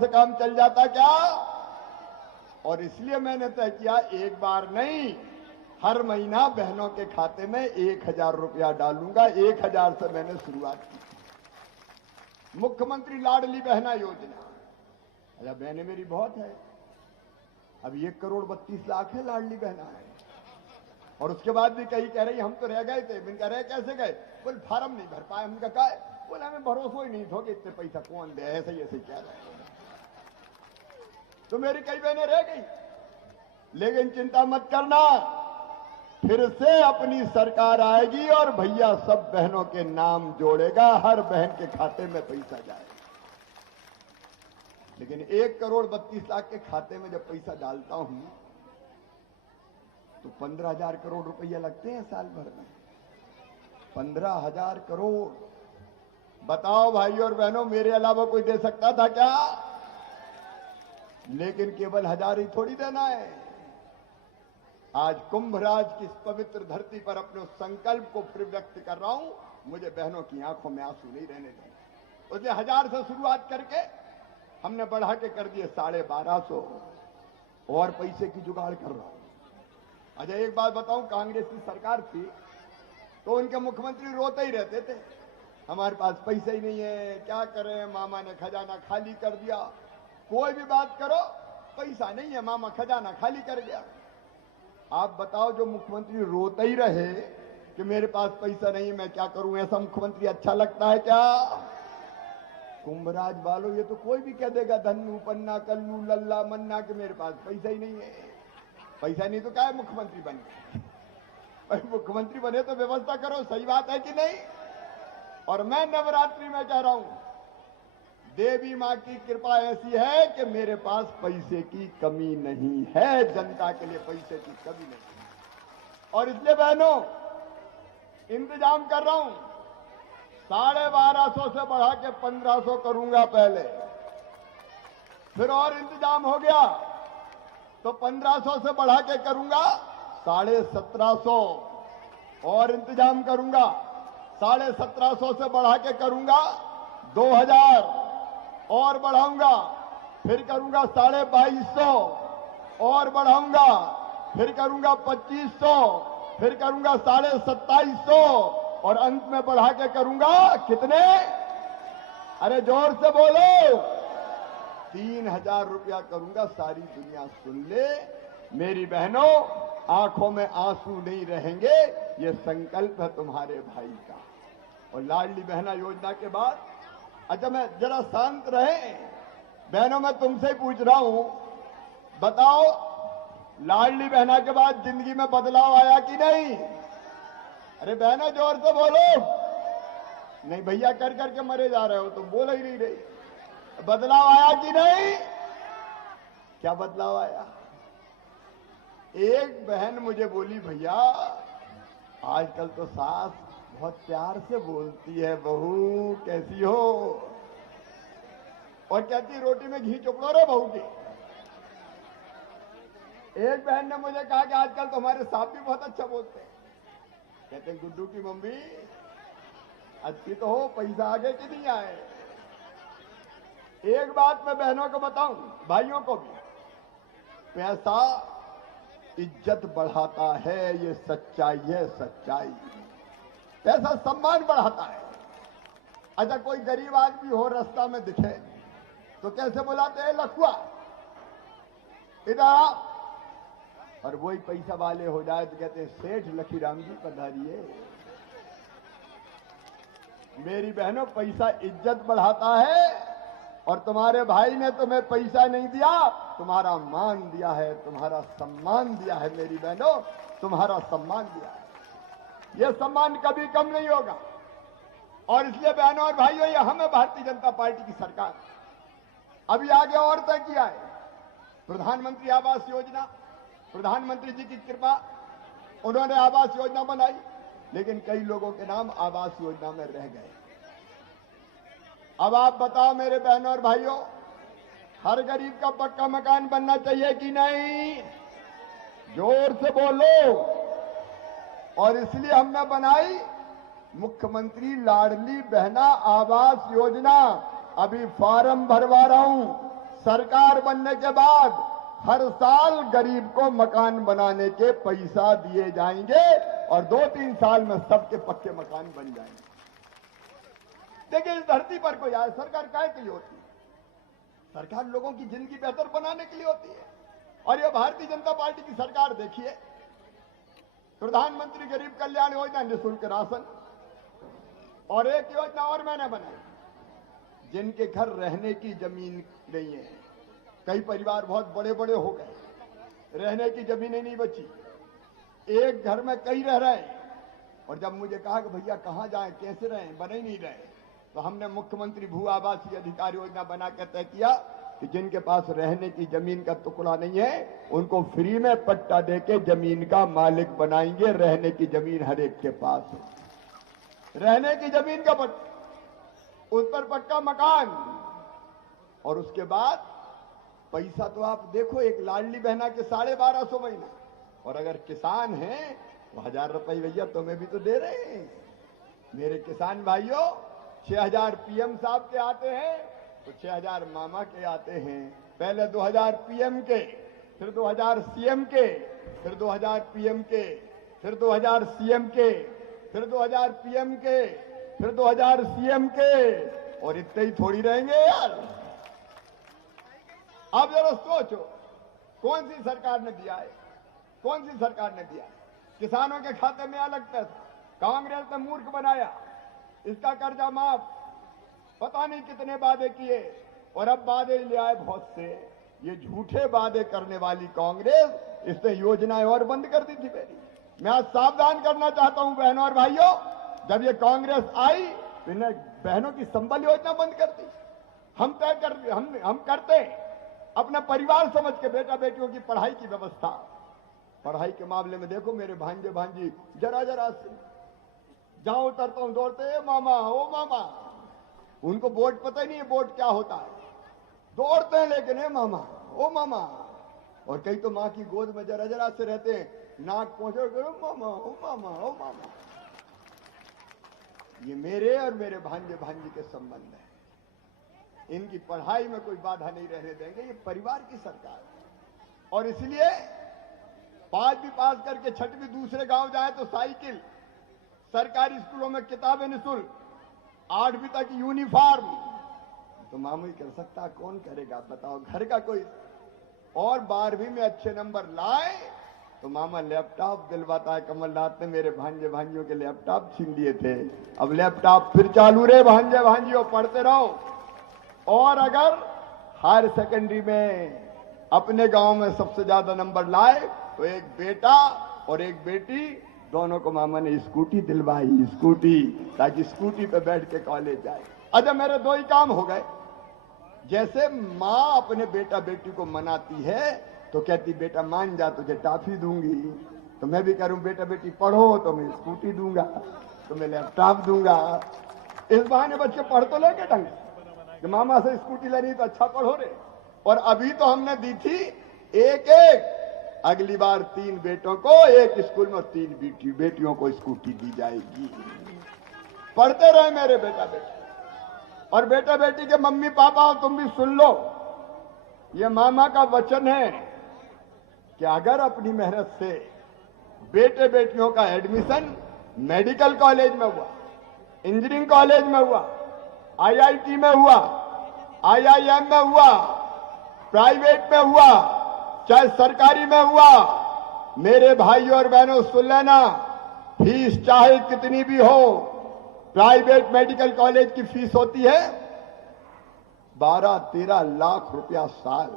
से काम चल जाता क्या? और इसलिए मैंने तय किया एक बार नहीं, हर महीना बहनों के खाते में 1000 रुपया डालूंगा। 1000 से मैंने शुरुआत की। मुख्यमंत्री लाडली बहना योजना। अरे बहनें मेरी बहुत है, अब 1,32,00,000 है लाडली बहना है। और उसके बाद भी कई कह रही हम तो रह गए थे। मैंने कह रहे कैसे गए? बोल फार्म नहीं भर पाए। हमने कहा बोला हमें भरोसा ही नहीं था कि इतने पैसा कौन दे, ऐसे ही ऐसे कह रहे। तो मेरी कई बहनें रह गई, लेकिन चिंता मत करना, फिर से अपनी सरकार आएगी और भैया सब बहनों के नाम जोड़ेगा, हर बहन के खाते में पैसा जाएगा। लेकिन 1,32,00,000 के खाते में जब पैसा डालता हूं तो 15,000 करोड़ रुपया लगते हैं साल भर में। 15,000 करोड़। बताओ भाई और बहनों, मेरे अलावा कोई दे सकता था क्या? लेकिन केवल 1000 ही थोड़ी देना है। आज कुंभराज की इस पवित्र धरती पर अपने संकल्प को फिर व्यक्त कर रहा हूं, मुझे बहनों की आंखों में आंसू नहीं रहने देना। उसने 1000 से शुरुआत करके हमने बढ़ा के कर दिए 1250 और पैसे की जुगाड़ कर रहा हूं। अच्छा एक बात बताऊं, कांग्रेस की सरकार थी तो उनके मुख्यमंत्री रोते ही रहते थे, हमारे पास पैसे ही नहीं है, क्या करें, मामा ने खजाना खाली कर दिया। कोई भी बात करो, पैसा नहीं है, मामा खजाना खाली कर गया। आप बताओ, जो मुख्यमंत्री रोते ही रहे कि मेरे पास पैसा नहीं, मैं क्या करूं, ऐसा मुख्यमंत्री अच्छा लगता है क्या? कुंभराज वालों, ये तो कोई भी कह देगा धन्नू पन्ना कल्लू लल्ला मन्ना कि मेरे पास पैसा ही नहीं है। पैसा नहीं तो क्या है मुख्यमंत्री बन गए? मुख्यमंत्री बने तो व्यवस्था करो, सही बात है कि नहीं? और मैं नवरात्रि में कह रहा हूं, देवी मां की कृपा ऐसी है कि मेरे पास पैसे की कमी नहीं है, जनता के लिए पैसे की कमी नहीं है। और इसलिए बहनों इंतजाम कर रहा हूं, 1250 से बढ़ा के 1500 करूंगा पहले, फिर और इंतजाम हो गया तो 1500 से बढ़ा के करूंगा 1750 और इंतजाम करूंगा, 1750 से बढ़ा के करूंगा 2000 और बढ़ाऊंगा, फिर करूंगा 2250 और बढ़ाऊंगा, फिर करूंगा 2500, फिर करूंगा 2750 और अंत में बढ़ा के करूंगा कितने? अरे जोर से बोलो, 3000 रुपया करूंगा। सारी दुनिया सुन ले, मेरी बहनों आंखों में आंसू नहीं रहेंगे, ये संकल्प है तुम्हारे भाई का। और लाडली बहना योजना के बाद, अच्छा मैं जरा शांत रहे बहनों, मैं तुमसे ही पूछ रहा हूं, बताओ लाडली बहना के बाद जिंदगी में बदलाव आया कि नहीं? अरे बहनों जोर से बोलो। नहीं भैया कर करके मरे जा रहे हो, तुम बोल ही नहीं रही। बदलाव आया कि नहीं? क्या बदलाव आया? एक बहन मुझे बोली, भैया आजकल तो सास बहुत प्यार से बोलती है, बहू कैसी हो? और कहती रोटी में घी चुपड़ो रे बहू की। एक बहन ने मुझे कहा कि आजकल तो हमारे साहब भी बहुत अच्छा बोलते हैं। कहते गुड्डू की मम्मी अच्छी तो हो, पैसा आगे कि नहीं आए? एक बात मैं बहनों को बताऊं, भाइयों को भी, पैसा इज्जत बढ़ाता है, ये सच्चाई है, सच्चाई। पैसा सम्मान बढ़ाता है। अच्छा कोई गरीब आदमी हो रास्ता में दिखे तो कैसे बुलाते हैं? लखुआ, इधर आ। और वही पैसा वाले हो जाए तो कहते हैं सेठ लखीराम जी पधारिए। मेरी बहनों पैसा इज्जत बढ़ाता है, और तुम्हारे भाई ने तुम्हें पैसा नहीं दिया, तुम्हारा मान दिया है, तुम्हारा सम्मान दिया है। मेरी बहनों तुम्हारा सम्मान दिया है, यह सम्मान कभी कम नहीं होगा। और इसलिए बहनों और भाइयों, ये हमें भारतीय जनता पार्टी की सरकार अभी आगे और तय किया है। प्रधानमंत्री आवास योजना, प्रधानमंत्री जी की कृपा, उन्होंने आवास योजना बनाई, लेकिन कई लोगों के नाम आवास योजना में रह गए। अब आप बताओ मेरे बहनों और भाइयों, हर गरीब का पक्का मकान बनना चाहिए कि नहीं? जोर से बोलो। और इसलिए हमने बनाई मुख्यमंत्री लाडली बहना आवास योजना। अभी फॉर्म भरवा रहा हूं, सरकार बनने के बाद हर साल गरीब को मकान बनाने के पैसा दिए जाएंगे और 2-3 साल में सबके पक्के मकान बन जाएंगे। देखिए, इस धरती पर कोई आए, सरकार काहे के लिए होती है? सरकार लोगों की जिंदगी बेहतर बनाने के लिए होती है। और ये भारतीय जनता पार्टी की सरकार देखिए, प्रधानमंत्री गरीब कल्याण योजना, निःशुल्क राशन, और एक योजना और मैंने बनाई, जिनके घर रहने की जमीन नहीं है, कई परिवार बहुत बड़े बड़े हो गए, रहने की जमीनें नहीं बची, एक घर में कई रह रहे हैं। और जब मुझे कहा कि भैया कहां जाएं, कैसे रहें, बने ही नहीं रहे, तो हमने मुख्यमंत्री भू आवासीय अधिकार योजना बना के तय किया कि जिनके पास रहने की जमीन का टुकड़ा नहीं है, उनको फ्री में पट्टा देके जमीन का मालिक बनाएंगे। रहने की जमीन हर एक के पास है, रहने की जमीन का पट्टा, उस पर पक्का मकान। और उसके बाद पैसा तो आप देखो, एक लाडली बहना के 1250 महीना, और अगर किसान हैं तो 1000 रुपए भैया तुम्हें भी तो दे रहे हैं। मेरे किसान भाइयों, 6000 पीएम साहब के आते हैं तो 6000 मामा के आते हैं। पहले 2000 पीएम के, फिर 2000 सीएम के, फिर 2000 पीएम के, फिर 2000 सीएम के, फिर 2000 पीएम के, फिर 2000 सीएम के, और इतने ही थोड़ी रहेंगे यार। अब जरा सोचो, कौन सी सरकार ने दिया है, कौन सी सरकार ने दिया है? किसानों के खाते में अलग पैसा, कांग्रेस ने मूर्ख बनाया, इसका कर्जा माफ, पता नहीं कितने वादे किए, और अब वादे ले आए बहुत से। ये झूठे वादे करने वाली कांग्रेस, इसने योजनाएं और बंद कर दी थी मेरी। मैं आज सावधान करना चाहता हूं बहनों और भाइयों, जब ये कांग्रेस आई तो इन्हें बहनों की संबल योजना बंद कर दी। हम करते अपना परिवार समझ के बेटा बेटियों की पढ़ाई की व्यवस्था। पढ़ाई के मामले में देखो, मेरे भांजे भांजी जरा जरा से जहां उतरता हूं दौड़ते, मामा ओ मामा। उनको बोर्ड पता ही नहीं है बोर्ड क्या होता है, दौड़ते हैं लेकिन है मामा ओ मामा। और कई तो माँ की गोद में जरा जरा से रहते हैं, नाक पहुंचे मामा ओ मामा ओ मामा। ये मेरे और मेरे भांजे भांजी के संबंध है, इनकी पढ़ाई में कोई बाधा नहीं रहने देंगे। ये परिवार की सरकार है। और इसलिए 5वीं पास करके 6वीं दूसरे गांव जाए तो साइकिल, सरकारी स्कूलों में किताबें निःशुल्क, 8वीं तक यूनिफॉर्म। तो मामूली कर सकता, कौन करेगा बताओ, घर का कोई। और 12वीं में अच्छे नंबर लाए तो मामा लैपटॉप दिलवाता है। कमलनाथ ने मेरे भांजे भांजियों के लैपटॉप छीन लिए थे, अब लैपटॉप फिर चालू रहे, भांजे भांजियों पढ़ते रहो। और अगर हायर सेकेंडरी में अपने गांव में सबसे ज्यादा नंबर लाए तो एक बेटा और एक बेटी, दोनों को मामा ने स्कूटी दिलवाई, स्कूटी, ताकि स्कूटी पे बैठ के कॉलेज जाए। अच्छा, मेरे 2 ही काम हो गए। जैसे माँ अपने बेटा बेटी को मनाती है तो कहती बेटा मान जा, तुझे टॉफी दूंगी, तो मैं भी करूं बेटा बेटी पढ़ो तो मैं स्कूटी दूंगा, तो मैं लैपटॉप दूंगा। इस बहाने बच्चे पढ़ तो लेंगे ढंग से, मामा से स्कूटी लेनी तो अच्छा पढ़ो रे। और अभी तो हमने दी थी एक एक, अगली बार 3 बेटों को एक स्कूल में 3 बेटियों को स्कूटी दी जाएगी। पढ़ते रहे मेरे बेटा बेटी। और बेटा बेटी के मम्मी पापा, तुम भी सुन लो, ये मामा का वचन है कि अगर अपनी मेहनत से बेटे बेटियों का एडमिशन मेडिकल कॉलेज में हुआ, इंजीनियरिंग कॉलेज में हुआ, आईआईटी में हुआ, आईआईएम में हुआ, प्राइवेट में हुआ, चाहे सरकारी में हुआ, मेरे भाइयों और बहनों सुन लेना, फीस चाहे कितनी भी हो, प्राइवेट मेडिकल कॉलेज की फीस होती है 12-13 लाख रुपया साल।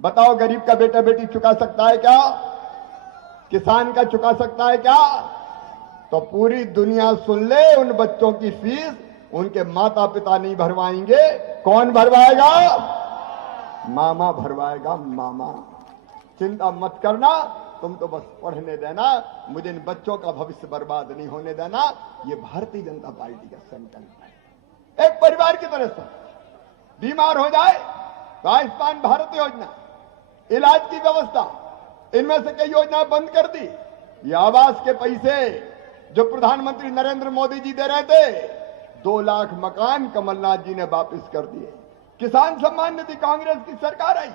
बताओ गरीब का बेटा बेटी चुका सकता है क्या? किसान का चुका सकता है क्या? तो पूरी दुनिया सुन ले, उन बच्चों की फीस उनके माता पिता नहीं भरवाएंगे। कौन भरवाएगा? मामा भरवाएगा, मामा। चिंता मत करना, तुम तो बस पढ़ने देना, मुझे इन बच्चों का भविष्य बर्बाद नहीं होने देना। ये भारतीय जनता पार्टी का संकल्प है। एक परिवार की तरह से बीमार हो जाए तो आयुष्मान भारत योजना, इलाज की व्यवस्था, इनमें से कई योजनाएं बंद कर दी। ये आवास के पैसे जो प्रधानमंत्री नरेंद्र मोदी जी दे रहे थे, 2 लाख मकान कमलनाथ जी ने वापस कर दिए। किसान सम्मान निधि कांग्रेस की सरकार आई,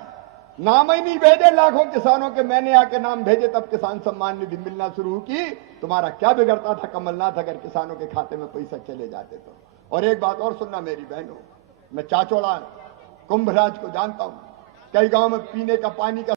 नाम ही नहीं भेजे लाखों किसानों के, मैंने आके नाम भेजे तब किसान सम्मान निधि मिलना शुरू की। तुम्हारा क्या बिगड़ता था कमलनाथ अगर किसानों के खाते में पैसा चले जाते तो। और एक बात और सुनना मेरी बहनों, मैं चाचौड़ा कुंभराज को जानता हूं, कई गांव में पीने का पानी का